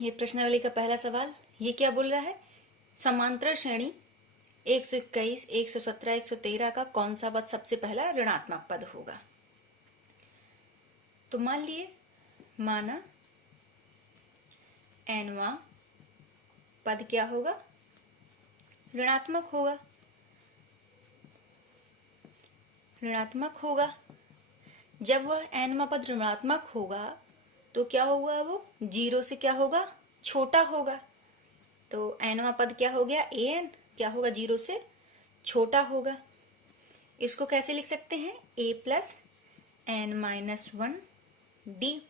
ये प्रश्नावली का पहला सवाल। ये क्या बोल रहा है? समांतर श्रेणी 121, 117, 113 का कौन सा पद सबसे पहला ऋणात्मक पद होगा? तो मान लिए, माना nवां पद क्या होगा? ऋणात्मक होगा। ऋणात्मक होगा। जब वह nवां पद ऋणात्मक होगा तो क्या होगा? वो जीरो से क्या होगा? छोटा होगा। तो nवां पद क्या हो गया? an क्या होगा? जीरो से छोटा होगा। इसको कैसे लिख सकते हैं? a प्लस n-1 d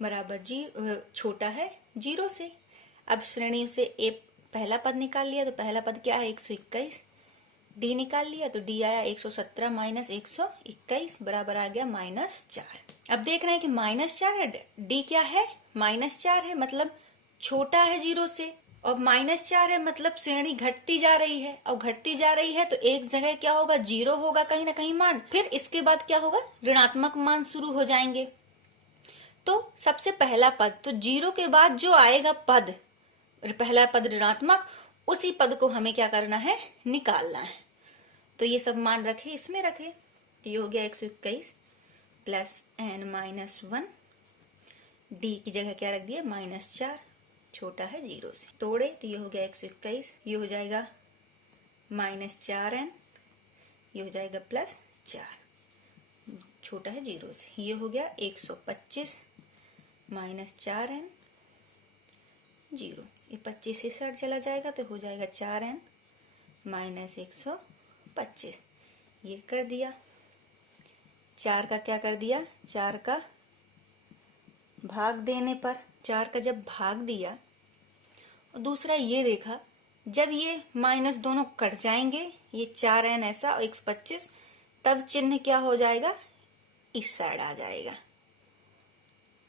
बराबर छोटा है जीरो से। अब श्रेणी से a पहला पद निकाल लिया तो पहला पद क्या है? 121। d निकाल लिया तो d आया 117 माइनस 121 बराबर आ गया -4। अब देख रहे हैं कि -4 है, d क्या है? -4 है, मतलब छोटा है जीरो से, और -4 है मतलब श्रेणी घटती जा रही है, और घटती जा रही है तो एक जगह क्या होगा? जीरो होगा कहीं ना कहीं मान, फिर इसके बाद क्या होगा? ऋणात्मक मान शुरू हो जाएंगे। तो सबसे पहला पद, तो जीरो के बाद जो आएगा पद, पहला पद ऋणात्मक, उसी पद को हमें क्या करना है? निकालना है। तो ये सब मान रखे, इसमें रखे, तो ये हो गया 121 प्लस n-1, d की जगह क्या रख दिया? -4, छोटा है जीरो से। तोड़े तो ये हो गया 121, ये हो जाएगा -4n, ये हो जाएगा +4, छोटा है जीरो से। ये हो गया 125 -4n, जीरो, ये 25 से 60 चला जाएगा तो हो जाएगा 4n माइनस 125। ये कर दिया। 4 का क्या कर दिया? 4 का भाग देने पर, 4 का जब भाग दिया, और दूसरा ये देखा, जब ये माइनस दोनों कट जाएंगे, ये 4n ऐसा और 125, तब चिन्ह क्या हो जाएगा? इस साइड आ जाएगा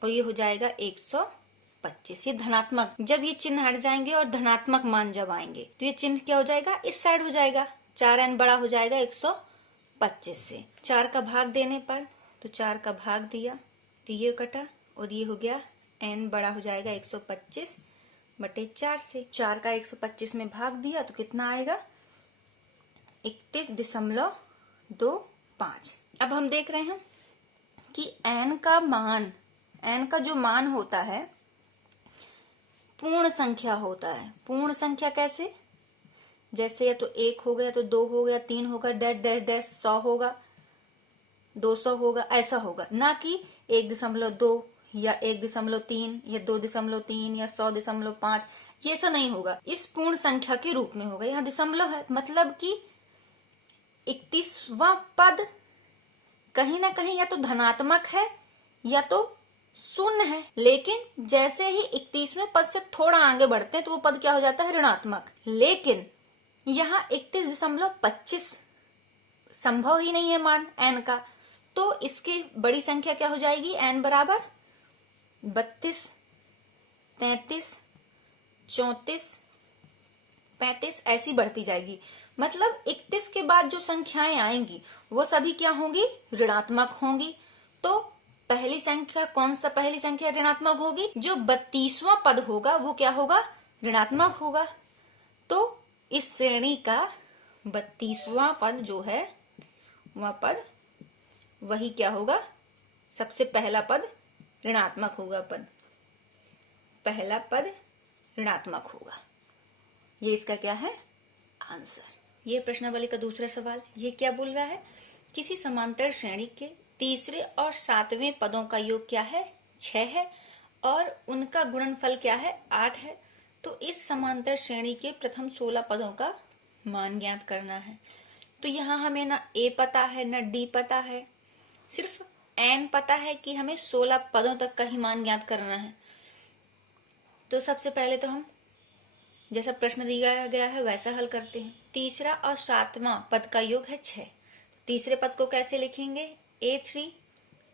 और ये हो जाएगा 125। ये धनात्मक, जब ये चिन्ह हट जाएंगे और धनात्मक मान जब आएंगे तो ये चिन्ह क्या हो जाएगा? इस साइड हो जाएगा। 4n बड़ा हो जाएगा 125 से। 4 का भाग देने पर, तो 4 का भाग दिया तो ये कटा और ये हो गया n बड़ा हो जाएगा 125 बटे 4 से। 4 का 125 में भाग दिया तो कितना आएगा? 31.25। अब हम देख रहे हैं कि n का मान, n का जो मान होता है पूर्ण संख्या होता है। पूर्ण संख्या कैसे? जैसे या तो 1 हो गया, तो 2 हो गया, 3 होगा, डैश डैश डैश, 100 होगा, 200 होगा, ऐसा होगा, ना कि 1.2 या 1.3 या 2.3 या 100.5, ये ऐसा नहीं होगा। इस पूर्ण संख्या के रूप में होगा। यहाँ दशमलव है, मतलब कि 31वां पद कहीं ना कहीं या तो धनात्मक है या तो शून्य है, लेकिन जैसे ही 31वें पद से थोड़ा आगे बढ़ते हैं तो वो पद क्या हो जाता है? ऋणात्मक। लेकिन यहाँ 31.25 संभव ही नहीं है मान n का, तो इसकी बड़ी संख्या क्या हो जाएगी? n बराबर 32, 33, 34, 35 ऐसी बढ़ती जाएगी। मतलब 31 के बाद जो संख्याएं आएंगी वो सभी क्या होंगी? ऋणात्मक होंगी। तो पहली संख्या, कौन सा पहली संख्या ऋणात्मक होगी? जो 32वां पद होगा वो क्या होगा? ऋणात्मक होगा। तो इस श्रेणी का 32वां पद जो है वह पद वही क्या होगा? सबसे पहला पद ऋणात्मक होगा। पहला पद ऋणात्मक होगा। ये इसका क्या है? आंसर। ये प्रश्नावली का दूसरा सवाल। ये क्या बोल रहा है? किसी समांतर श्रेणी के तीसरे और सातवें पदों का योग क्या है? 6 है, और उनका गुणनफल क्या है? 8 है। तो इस समांतर श्रेणी के प्रथम 16 पदों का मान ज्ञात करना है। तो यहाँ हमें ना a पता है ना d पता है, सिर्फ n पता है कि हमें 16 पदों तक का ही मान ज्ञात करना है। तो सबसे पहले तो हम जैसा प्रश्न दिया गया है वैसा हल करते हैं। तीसरा और सातवां पद का योग है 6। तीसरे पद को कैसे लिखेंगे? a3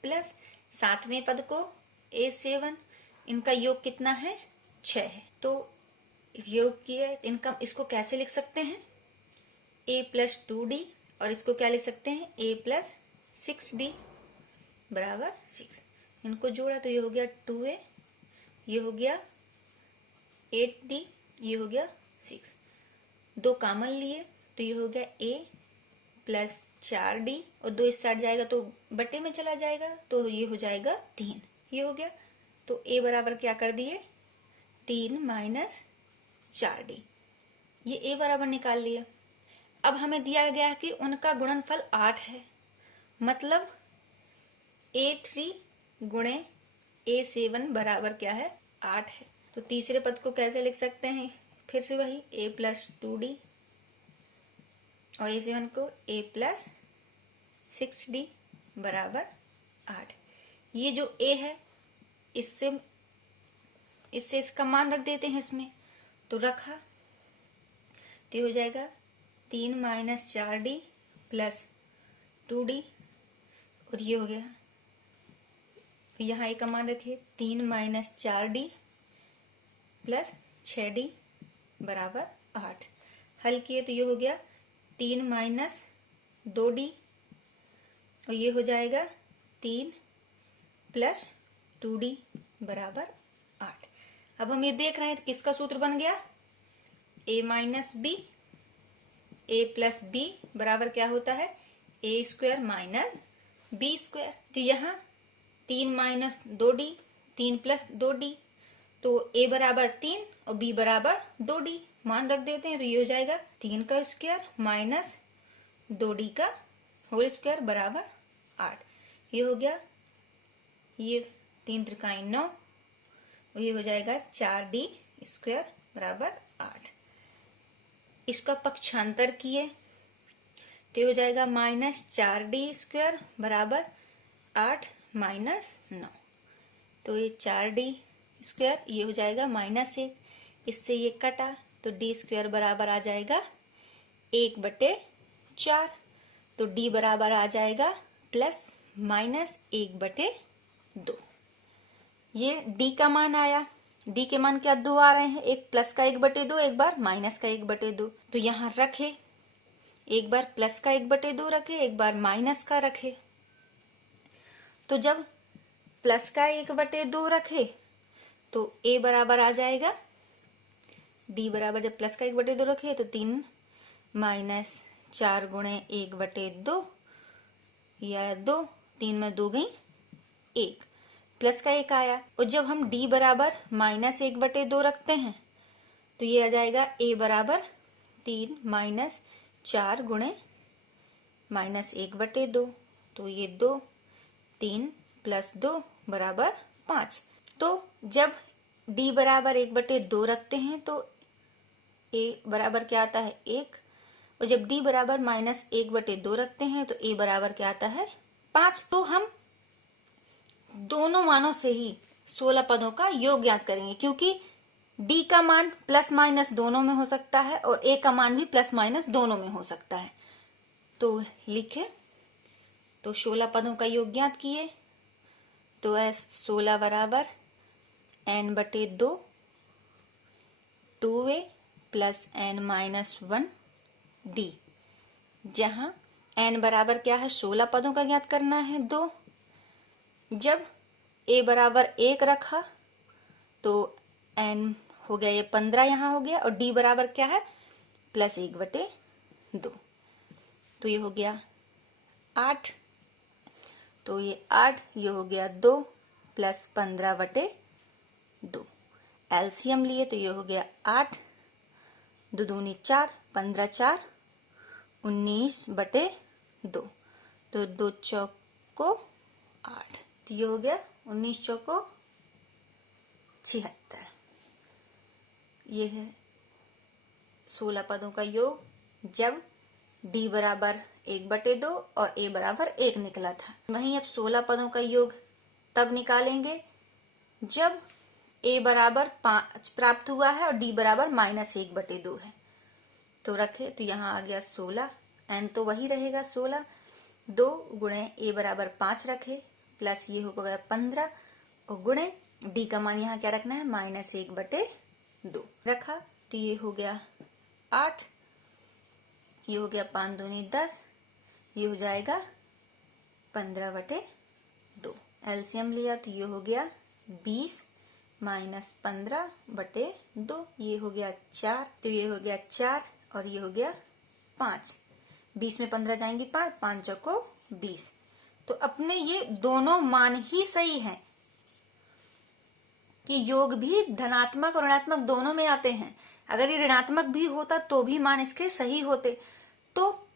प्लस सातवें पद को a7, इनका योग कितना है? 6 है। तो योग किया इनका, इसको कैसे लिख सकते हैं? a प्लस 2d, और इसको क्या लिख सकते हैं? a प्लस 6d बराबर 6। इनको जोड़ा तो ये हो गया 2a ये हो गया 8D, ये हो गया 6, 2 कॉमन लिए तो ये हो गया A प्लस 4D, और 2 इस साइड जाएगा तो बटे में चला जाएगा तो ये हो जाएगा 3, ये हो गया। तो A बराबर क्या कर दिए 3 माइनस 4D, ये A बराबर निकाल लिया। अब हमें दिया गया कि उनका गुणनफल 8 है, मतलब A3 गुणे A7 बराबर क्या है 8 है। तो तीसरे पद को कैसे लिख सकते हैं, फिर से वही A प्लस 2D और A7 को A प्लस 6D बराबर 8। ये जो A है इससे इसका मान रख देते हैं इसमें, तो रखा तो ये हो जाएगा 3 माइनस 4D प्लस 2D, और ये हो गया यहाँ एक का मान रखे 3 माइनस 4D प्लस 6D बराबर 8। हल किए तो ये हो गया 3 माइनस 2D, और ये हो जाएगा 3 प्लस 2D बराबर 8। अब हम ये देख रहे हैं तो किसका सूत्र बन गया A minus B, A plus B बराबर क्या होता है A square minus B square. तो यहाँ 3 माइनस 2D, 3 प्लस 2D, तो A बराबर 3 और B बराबर 2D मान रख देते हैं, तो ये हो जाएगा 3 का स्क्वायर माइनस 2D का होल स्क्वायर बराबर 8। ये हो गया, ये 3 त्रिकाई 9, और ये हो जाएगा 4D स्क्वायर बराबर 8। इसका पक्षांतर किए तो हो जाएगा माइनस 4D स्क्वायर बराबर 8 माइनस 9, तो ये 4D स्क्वायर ये हो जाएगा माइनस 1, इससे ये कटा तो D स्क्वायर बराबर आ जाएगा 1/4, तो D बराबर आ जाएगा प्लस माइनस 1/2। ये D का मान आया, D के मान क्या दो आ रहे हैं, एक प्लस का 1/2, एक बार माइनस का 1/2, तो यहाँ रखे, एक बार प्लस का 1/2 रखे, एक बार माइनस का रखे। तो जब प्लस का 1/2 रखे तो A बराबर आ जाएगा D बराबर, जब प्लस का 1/2 रखे तो 3 माइनस 4 गुणे 1/2 या 2, 3 में 2 गई 1, प्लस का 1 आया। और जब हम D बराबर माइनस 1/2 रखते हैं तो ये आ जाएगा A बराबर 3 माइनस 4 गुणे माइनस 1/2, तो ये 2, 3 प्लस 2 बराबर 5। तो जब D बराबर 1/2 रखते हैं तो A बराबर क्या आता है 1, और जब D बराबर माइनस 1/2 रखते हैं तो A बराबर क्या आता है 5। तो हम दोनों मानों से ही 16 पदों का योग ज्ञात करेंगे, क्योंकि D का मान प्लस माइनस दोनों में हो सकता है और A का मान भी प्लस माइनस दोनों में हो सकता है। तो लिखे, तो 16 पदों का योग ज्ञात किए तो 16 बराबर n/2 2A प्लस n-1D, जहां n बराबर क्या है 16 पदों का ज्ञात करना है 2। जब A बराबर 1 रखा तो n हो गया ये 15 यहाँ हो गया, और D बराबर क्या है प्लस 1/2, तो ये हो गया 8, तो ये 8, ये हो गया 2 प्लस 15/2। एलसीएम लिए तो ये हो गया 8, 2 दूनी 4, 15 4 19/2, तो 2 चौको 8, तो ये हो गया 19 चौको 76। ये है 16 पदों का योग जब D बराबर 1/2 और A बराबर 1 निकला था। वहीं अब 16 पदों का योग तब निकालेंगे जब A बराबर 5 प्राप्त हुआ है और D बराबर माइनस 1/2 है। तो रखे तो यहाँ आ गया 16, n तो वही रहेगा 16, 2 गुणे A बराबर 5 रखे प्लस ये हो गया 15, और गुणे D का मान यहाँ क्या रखना है माइनस 1/2 रखा, तो ये हो गया 8, ये हो गया 5 दूनी 10, ये हो जाएगा 15/2। एलसीएम लिया तो ये हो गया 20 माइनस 15/2, ये हो गया 4, तो ये हो गया 4 और ये हो गया 5। 20 में 15 जाएंगी 5, 5 चौको 20। तो अपने ये दोनों मान ही सही हैं कि योग भी धनात्मक और ऋणात्मक दोनों में आते हैं। अगर ये ऋणात्मक भी होता तो भी मान इसके सही होते। तो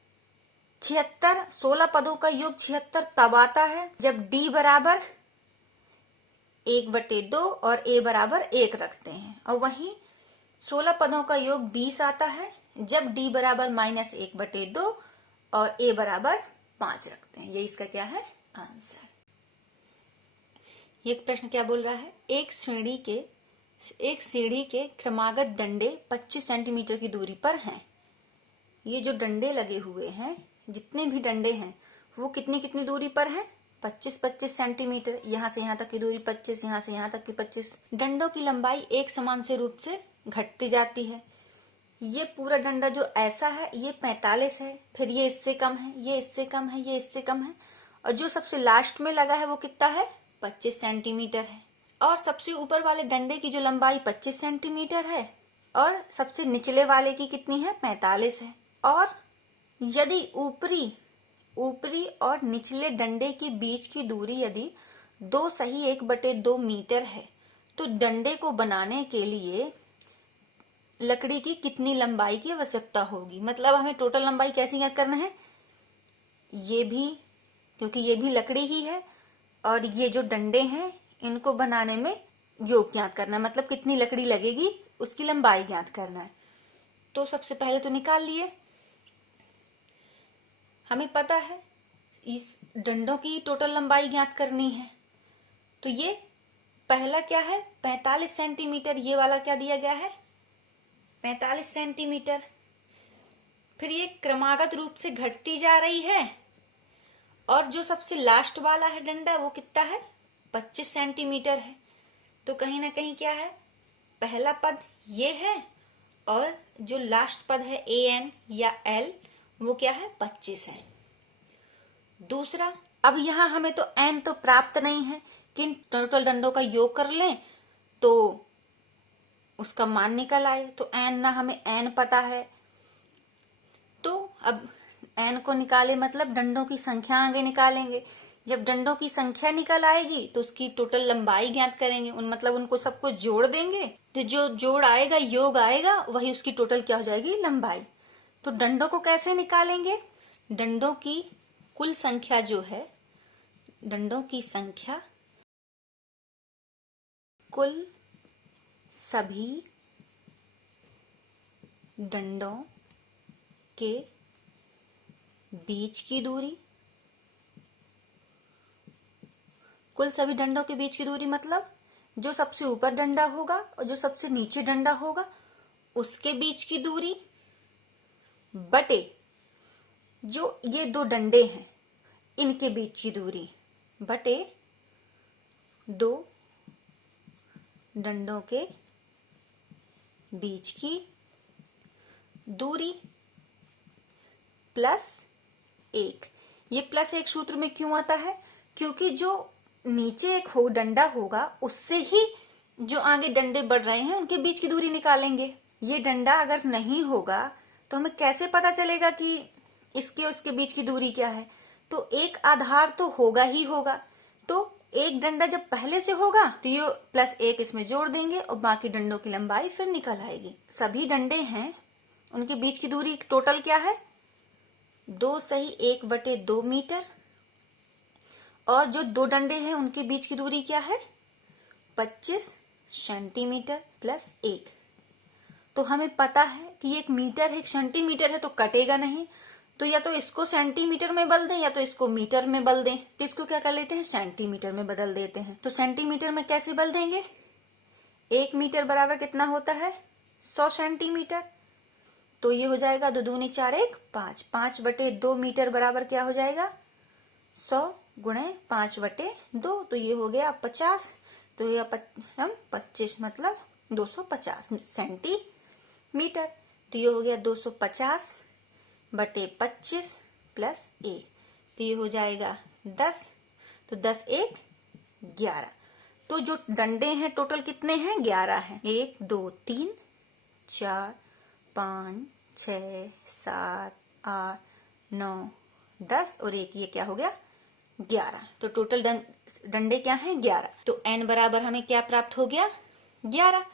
76, 16 पदों का योग 76 तब आता है जब d बराबर 1/2 और a बराबर 1 रखते हैं, और वहीं 16 पदों का योग 20 आता है जब d बराबर -1/2 और a बराबर 5 रखते हैं। ये इसका क्या है? आंसर। ये प्रश्न क्या बोल रहा है? एक सीढ़ी के क्रमागत डंडे 25 सेंटीमीटर की दूरी पर हैं। ये जो डंडे लगे हुए हैं, जितने भी डंडे हैं, वो कितनी कितनी दूरी पर हैं? 25-25 सेंटीमीटर। यहाँ से यहाँ तक की दूरी 25, यहाँ से यहाँ तक की 25। डंडों की लंबाई एक समान से रूप से घटती जाती है। ये पूरा डंडा जो ऐसा है ये 45 है, फिर ये इससे कम है, ये इससे कम है, ये इससे कम है, और जो सबसे लास्ट में लगा है वो कितना है? 25 सेंटीमीटर है। और सबसे ऊपर वाले डंडे की जो लंबाई 25 सेंटीमीटर है और सबसे निचले वाले की कितनी है? 45 है। और यदि ऊपरी और निचले डंडे के बीच की दूरी यदि 2 सही 1/2 मीटर है, तो डंडे को बनाने के लिए लकड़ी की कितनी लंबाई की आवश्यकता होगी? मतलब हमें टोटल लंबाई कैसे ज्ञात करना है? ये भी, क्योंकि ये भी लकड़ी ही है, और ये जो डंडे हैं इनको बनाने में योग ज्ञात करना है, मतलब कितनी लकड़ी लगेगी उसकी लंबाई ज्ञात करना है। तो सबसे पहले तो निकाल लिए। हमें पता है इस डंडों की टोटल लंबाई ज्ञात करनी है। तो ये पहला क्या है? 45 सेंटीमीटर। ये वाला क्या दिया गया है? 45 सेंटीमीटर। फिर ये क्रमागत रूप से घटती जा रही है, और जो सबसे लास्ट वाला है डंडा वो कितना है? 25 सेंटीमीटर है। तो कहीं ना कहीं क्या है? पहला पद ये है, और जो लास्ट पद है an या l वो क्या है? 25 है। दूसरा, अब यहां हमें तो n तो प्राप्त नहीं है, कि टोटल डंडों का योग कर लें तो उसका मान निकल आए। तो n ना हमें n पता है, तो अब n को निकाले मतलब डंडों की संख्या आगे निकालेंगे। जब डंडों की संख्या निकल आएगी तो उसकी टोटल लंबाई ज्ञात करेंगे, मतलब उनको सबको जोड़ देंगे, तो जो जोड़ आएगा, योग आएगा, वही उसकी टोटल क्या हो जाएगी? लंबाई। तो डंडों को कैसे निकालेंगे? डंडों की कुल संख्या जो है, डंडों की संख्या कुल सभी डंडों के बीच की दूरी, कुल सभी डंडों के बीच की दूरी मतलब जो सबसे ऊपर डंडा होगा और जो सबसे नीचे डंडा होगा उसके बीच की दूरी, बटे जो ये दो डंडे हैं इनके बीच की दूरी, बटे दो डंडों के बीच की दूरी प्लस 1। ये प्लस 1 सूत्र में क्यों आता है? क्योंकि जो नीचे एक डंडा होगा उससे ही जो आगे डंडे बढ़ रहे हैं उनके बीच की दूरी निकालेंगे। ये डंडा अगर नहीं होगा तो हमें कैसे पता चलेगा कि इसके उसके बीच की दूरी क्या है? तो एक आधार तो होगा ही होगा। तो एक डंडा जब पहले से होगा तो ये प्लस 1 इसमें जोड़ देंगे और बाकी डंडों की लंबाई फिर निकल आएगी। सभी डंडे हैं, उनके बीच की दूरी टोटल क्या है? 2 सही 1/2 मीटर, और जो दो डंडे हैं उनके बीच की दूरी क्या है? 25 सेंटीमीटर प्लस 1। तो हमें पता है कि एक मीटर है, एक सेंटीमीटर है, तो कटेगा नहीं। तो या तो इसको सेंटीमीटर में बदल दें या तो इसको मीटर में बदल दें। तो इसको क्या कर लेते हैं? सेंटीमीटर में बदल देते हैं। तो सेंटीमीटर में कैसे बदल देंगे? 1 मीटर बराबर कितना होता है? 100 सेंटीमीटर। तो ये हो जाएगा 2 दूनी 4 1 5। 5/2 मीटर बराबर क्या हो जाएगा? 100 गुणे 5/2। तो ये हो गया 50। तो ये 25 मतलब 250 सेंटीमीटर। तो ये हो गया 250/25 प्लस 1। तो ये हो जाएगा 10। तो 10 1 11। तो जो डंडे हैं टोटल कितने हैं? 11 हैं। 1 2 3 4 5 6 7 8 9 10 और एक ये क्या हो गया? 11। तो टोटल डंडे क्या हैं? 11। तो n बराबर हमें क्या प्राप्त हो गया? 11।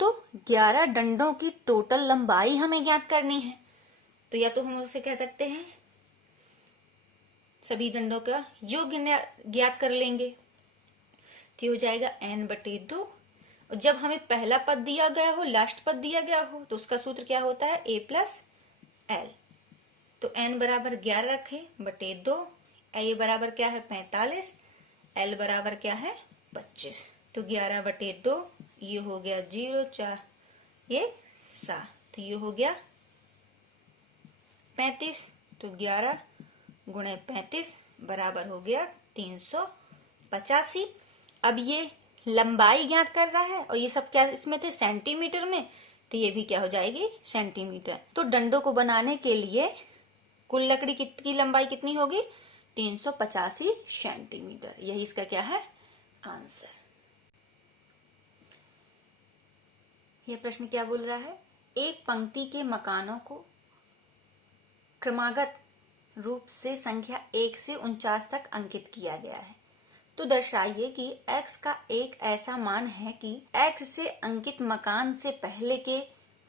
तो 11 डंडों की टोटल लंबाई हमें ज्ञात करनी है। तो या तो हम उसे कह सकते हैं सभी डंडों का योग ज्ञात कर लेंगे, तो हो जाएगा n/2। और जब हमें पहला पद दिया गया हो, लास्ट पद दिया गया हो, तो उसका सूत्र क्या होता है? a + l। तो n बराबर 11 रखे बटे 2, a बराबर क्या है? 45, l बराबर क्या है? 25। तो 11/2 ये हो गया 0 4 ये 7, तो ये हो गया 35। तो 11 गुणे 35 बराबर हो गया 385। अब ये लंबाई ज्ञात कर रहा है और ये सब क्या इसमें थे? सेंटीमीटर में, तो ये भी क्या हो जाएगी? सेंटीमीटर। तो डंडों को बनाने के लिए कुल लकड़ी की लंबाई कितनी होगी? 385 सेंटीमीटर। यही इसका क्या है? आंसर। यह प्रश्न क्या बोल रहा है? एक पंक्ति के मकानों को क्रमागत रूप से संख्या 1 से 49 तक अंकित किया गया है। तो दर्शाइए कि x का एक ऐसा मान है कि x से अंकित मकान से पहले के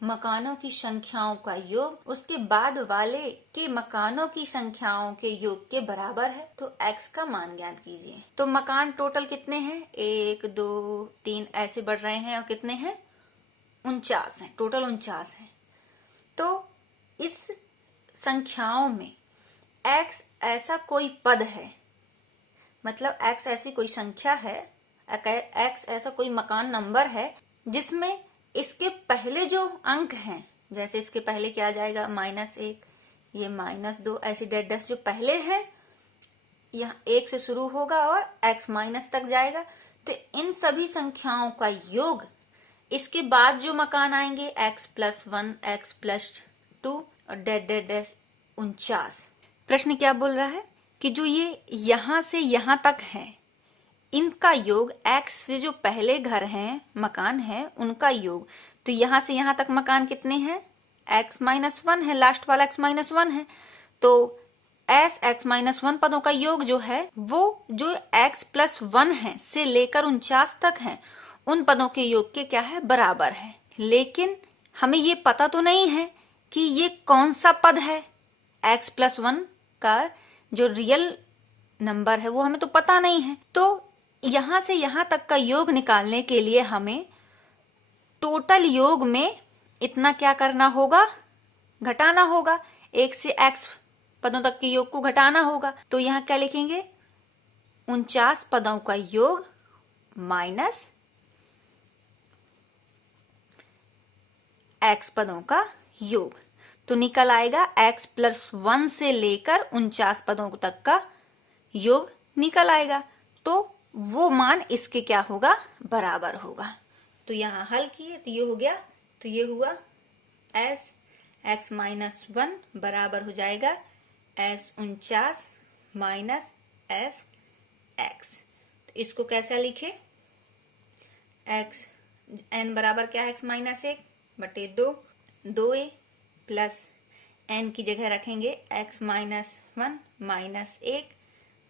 मकानों की संख्याओं का योग उसके बाद वाले के मकानों की संख्याओं के योग के बराबर है। तो x का मान ज्ञात कीजिए। तो मकान टोटल कितने हैं? 1 2 3 ऐसे बढ़ रहे हैं और कितने हैं? 49 हैं। टोटल 49 हैं। तो इस संख्याओं में x ऐसा कोई पद है, मतलब x ऐसी कोई संख्या है, x ऐसा कोई मकान नंबर है जिसमें इसके पहले जो अंक हैं, जैसे इसके पहले क्या आ जाएगा? -1, ये -2, ऐसे डेश जो पहले है यहाँ 1 से शुरू होगा और x माइनस तक जाएगा। तो इन सभी संख्याओं का योग इसके बाद जो मकान आएंगे x+1, x+2 और डेश 49। प्रश्न क्या बोल रहा है कि जो ये यहां से यहां तक है इनका योग x से जो पहले घर हैं, मकान है, उनका योग। तो यहां से यहां तक मकान कितने हैं? x-1 है, लास्ट वाला x-1 है। तो x-1 पदों का योग जो है वो जो x+1 है से लेकर 49 तक है उन पदों के योग के क्या है? बराबर है। लेकिन हमें ये पता तो नहीं है कि ये कौन सा पद है। x+1 का जो रियल नंबर है वो हमें तो पता नहीं है। तो यहां से यहां तक का योग निकालने के लिए हमें टोटल योग में इतना क्या करना होगा? घटाना होगा। 1 से x पदों तक के योग को घटाना होगा। तो यहां क्या लिखेंगे? 49 पदों का योग माइनस x पदों का योग। तो निकल आएगा x+1 से लेकर 49 पदों तक का योग निकल आएगा। तो वो मान इसके क्या होगा? बराबर होगा। तो यहां हल किए तो ये हो गया। तो ये हुआ x-1 बराबर हो जाएगा s49 माइनस sx। तो इसको कैसा लिखे? n बराबर क्या है? x-1/2, 2a प्लस n की जगह रखेंगे x-1 माइनस 1,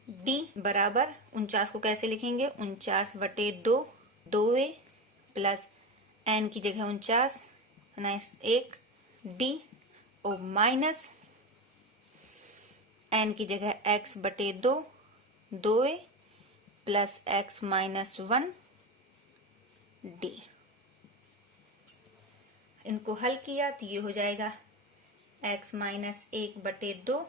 d बराबर 49 को कैसे लिखेंगे? 49/2, 2a प्लस n की जगह 49 माइनस 1, d और माइनस n की जगह x/2, 2a plus x-1 d। इनको हल किया तो ये हो जाएगा x-1/2,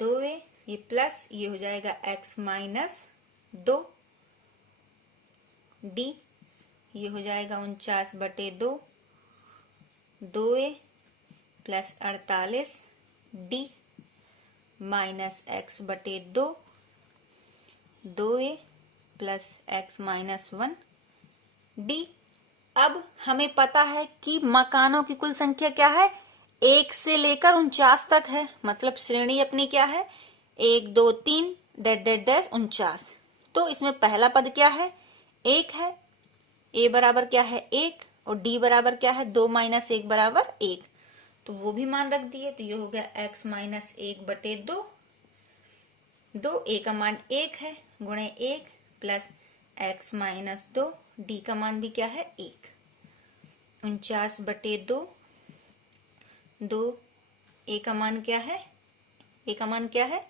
2a, ये प्लस ये हो जाएगा x-2 d, ये हो जाएगा 49/2, 2a plus 48 d minus x/2, 2a plus x-1 d। अब हमें पता है कि मकानों की कुल संख्या क्या है? 1 से लेकर 49 तक है। मतलब श्रेणी अपनी क्या है? 1 2 3 डैश 49। तो इसमें पहला पद क्या है? 1 है, a बराबर क्या है 1 और d बराबर क्या है 2 माइनस 1 बराबर 1, तो वो भी मान रख दिए। तो ये हो गया x माइनस 1/2, 2 a का मान 1 है गुणे 1 प्लस x माइनस 2, d का मान भी क्या है 1, 49/2, 2 a का मान क्या है, a का मान क्या है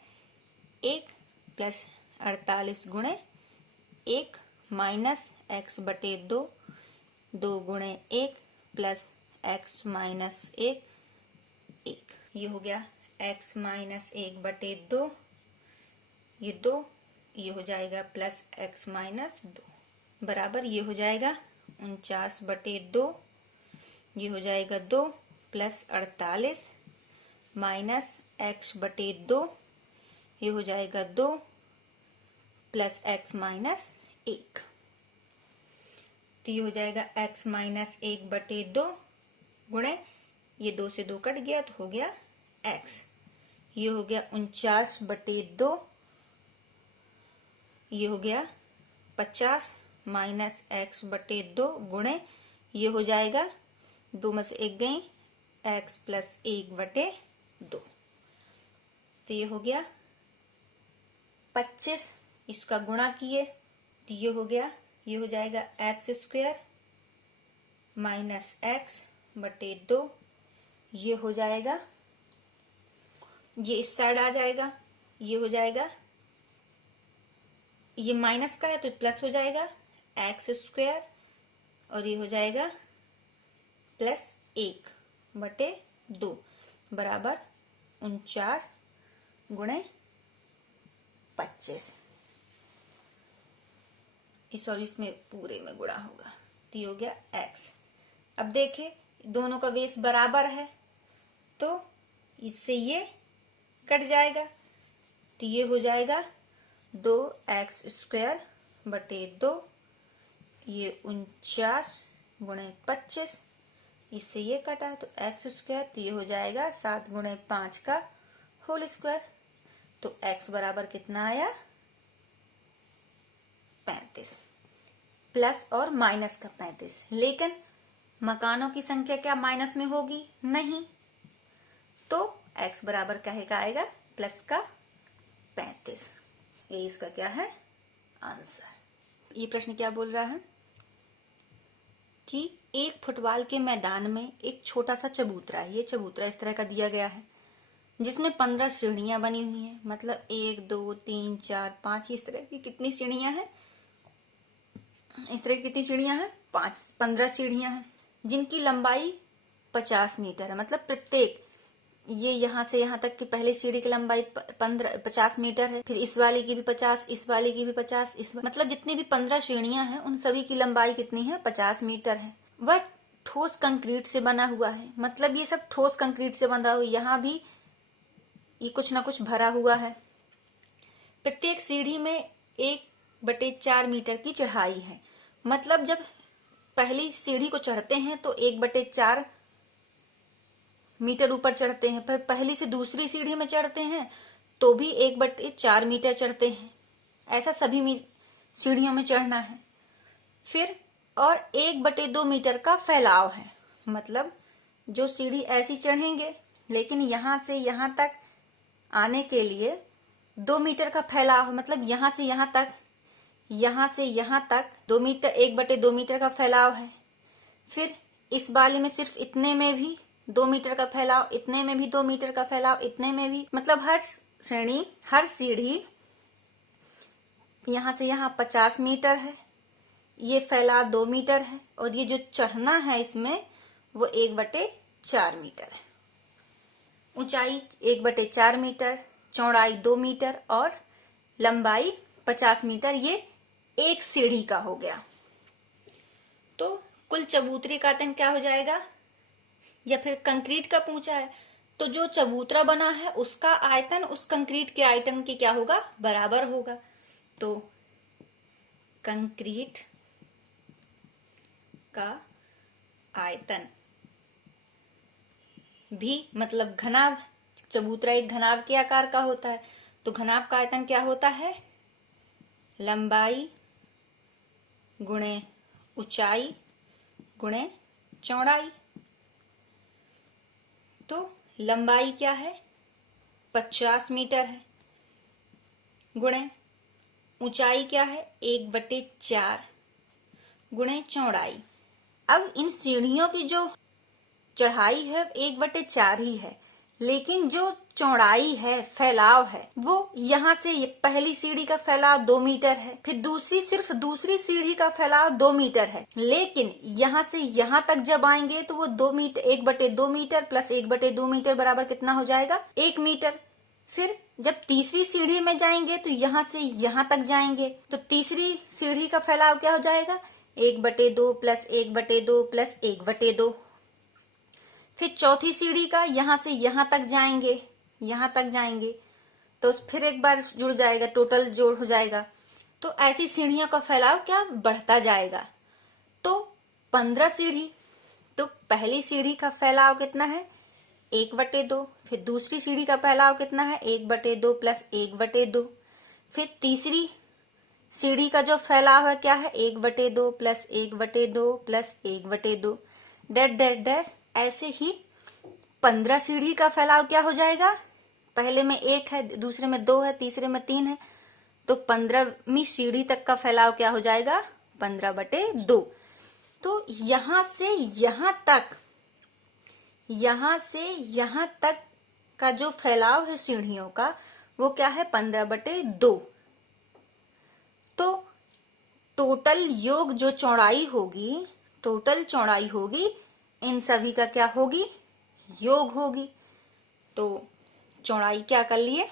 1 प्लस 48 गुणे 1 माइनस x/2, 2 गुणे 1 प्लस x माइनस 1, 1। ये हो गया x माइनस 1/2, ये 2, ये हो जाएगा प्लस x माइनस 2 बराबर ये हो जाएगा 49/2, ये हो जाएगा 2 प्लस 48 माइनस x/2, ये हो जाएगा 2 प्लस x माइनस 1, तो ये हो जाएगा x माइनस 1/2 गुणे ये 2 से 2 कट गया तो हो गया x, ये हो गया 49/2, ये हो गया 50 माइनस x/2 गुणे ये हो जाएगा 2 में से 1 गई x प्लस 1/2, तो ये हो गया 25, इसका गुणा किए तो ये हो गया, ये हो जाएगा x² माइनस x/2, ये हो जाएगा, ये इस साइड आ जाएगा, ये हो जाएगा, ये माइनस का है तो प्लस हो जाएगा x² और ये हो जाएगा प्लस 1/2 बराबर 49 गुणे 25, सॉरी इसमें पूरे में गुणा होगा, तो ये हो गया x। अब देखे दोनों का बेस बराबर है तो इससे ये कट जाएगा, तो ये हो जाएगा 2x²/2, ये 49 गुणे 25, इससे ये कटा तो x², तो ये हो जाएगा 7 गुणे 5 का होल स्क्वायर, तो x बराबर कितना आया 35, प्लस और माइनस का 35, लेकिन मकानों की संख्या क्या माइनस में होगी, नहीं, तो x बराबर क्या है आएगा प्लस का 35, ये इसका क्या है आंसर। ये प्रश्न क्या बोल रहा है कि एक फुटबॉल के मैदान में एक छोटा सा चबूतरा है, ये चबूतरा इस तरह का दिया गया है जिसमें 15 सीढ़ियां बनी हुई हैं, मतलब 1 2 3 4 5, इस तरह की कितनी सीढ़ियां हैं, इस तरह की कितनी सीढ़ियां हैं 15 सीढ़ियां हैं जिनकी लंबाई 50 मीटर है, मतलब प्रत्येक ये यहां से यहां तक की पहली सीढ़ी की लंबाई 50 मीटर है, फिर इस वाली की भी 50, इस वाली की भी 50, मतलब जितनी भी 15 सीढ़ियां हैं उन सभी की लंबाई कितनी है 50 मीटर है। वह ठोस कंक्रीट से बना हुआ है, मतलब ये सब ठोस कंक्रीट से बना हुआ, यहाँ भी ये कुछ ना कुछ भरा हुआ है। प्रत्येक सीढ़ी में 1/4 मीटर की चढ़ाई है, मतलब जब पहली सीढ़ी को चढ़ते हैं तो 1/4 मीटर ऊपर चढ़ते हैं, फिर पहली से दूसरी सीढ़ी में चढ़ते हैं तो भी 1/4 मीटर चढ़ते हैं, ऐसा सभी सीढ़ियों में चढ़ना है। फिर और 1/2 मीटर का फैलाव है, मतलब जो सीढ़ी ऐसी चढ़ेंगे लेकिन यहां से यहां तक आने के लिए 2 मीटर का फैलाव, मतलब यहां से यहां तक, यहां से यहां तक 2 मीटर, 1/2 मीटर का फैलाव है। फिर इस वाली में सिर्फ इतने में भी 2 मीटर का फैलाव, इतने में भी 2 मीटर का फैलाव, इतने में भी, मतलब हर श्रेणी, हर सीढ़ी यहां से यहां 50 मीटर है, ये फैलाव 2 मीटर है और ये जो चढ़ना है इसमें वो 1/4 मीटर है। ऊंचाई 1/4 मीटर, चौड़ाई 2 मीटर और लंबाई 50 मीटर, ये एक सीढ़ी का हो गया। तो कुल चबूतरे का आयतन क्या हो जाएगा, या फिर कंक्रीट का पूछा है तो जो चबूतरा बना है उसका आयतन उस कंक्रीट के आयतन के क्या होगा बराबर होगा। तो कंक्रीट का आयतन भी, मतलब घनाभ, चबूतरा एक घनाभ के आकार का होता है, तो घनाभ का आयतन क्या होता है लंबाई गुणे ऊंचाई गुणे चौड़ाई। तो लंबाई क्या है 50 मीटर है, गुणे ऊंचाई क्या है 1/4 गुणे चौड़ाई। अब इन सीढ़ियों की जो चढ़ाई है 1/4 ही है, लेकिन जो चौड़ाई है फैलाव है वो यहाँ से पहली सीढ़ी का फैलाव 2 मीटर है, फिर सिर्फ दूसरी सीढ़ी का फैलाव 2 मीटर है, लेकिन यहाँ से यहाँ तक जब आएंगे तो वो 2 मीटर 1/2 मीटर प्लस 1/2 मीटर बराबर कितना हो जाएगा 1 मीटर। फिर जब तीसरी सीढ़ी में जाएंगे तो यहाँ से यहाँ तक जाएंगे तो तीसरी सीढ़ी का फैलाव क्या हो जाएगा 1/2 प्लस 1/2 प्लस 1/2। फिर चौथी सीढ़ी का यहाँ से यहाँ तक जाएंगे तो फिर एक बार जुड़ जाएगा, टोटल जोड़ हो जाएगा। तो ऐसी सीढ़ियों का फैलाव क्या बढ़ता जाएगा। तो 15 सीढ़ी, तो पहली सीढ़ी का फैलाव कितना है 1/2, फिर दूसरी सीढ़ी का फैलाव कितना है 1/2 प्लस 1/2, फिर तीसरी सीढ़ी का जो फैलाव है क्या है 1/2 plus 1/2 plus 1/2 dash dash dash. ऐसे ही 15 सीढ़ी का फैलाव क्या हो जाएगा, पहले में 1 है, दूसरे में 2 है, तीसरे में 3 है, तो 15वीं सीढ़ी तक का फैलाव क्या हो जाएगा 15/2। तो यहां से यहां तक का जो फैलाव है सीढ़ियों का वो क्या है 15/2। तो टोटल योग जो टोटल चौड़ाई होगी इन सभी का क्या होगी योग होगी। तो चौड़ाई क्या कर लिए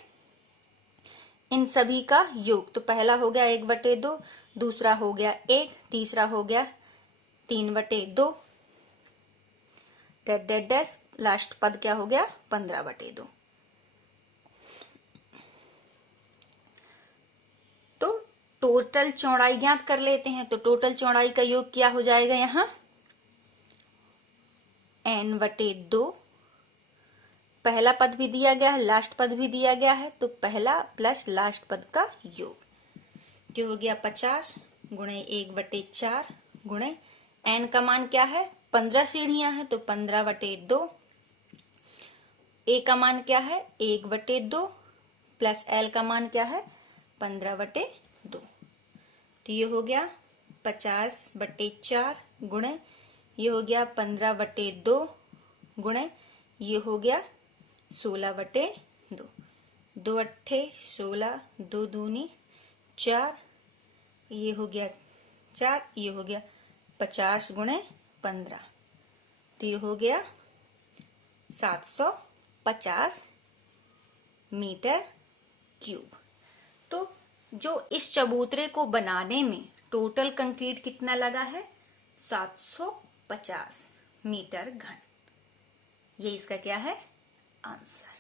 इन सभी का योग। तो पहला हो गया 1/2, दूसरा हो गया 1, तीसरा हो गया 3/2 डैश डैश डैश, लास्ट पद क्या हो गया 15/2। तो टोटल चौड़ाई ज्ञात कर लेते हैं। तो टोटल चौड़ाई का योग क्या हो जाएगा यहाँ n/2, पहला पद भी दिया गया है, लास्ट पद भी दिया गया है, तो पहला प्लस लास्ट पद का योग जो हो गया 50 गुणे 1/4 गुणे n का मान क्या है 15 सीढ़ियां हैं तो 15/2, a का मान क्या है 1/2 प्लस l का मान क्या है 15/2। तो ये हो गया 50/4 गुणे ये हो गया 15/2 गुणे ये हो गया 16/2, 2 अट्ठे 16, 2 दूनी 4, ये हो गया 4, ये हो गया 50 गुणे 15, तो ये हो गया 750 मीटर क्यूब। तो जो इस चबूतरे को बनाने में टोटल कंक्रीट कितना लगा है 750 मीटर घन। ये इसका क्या है आंसर।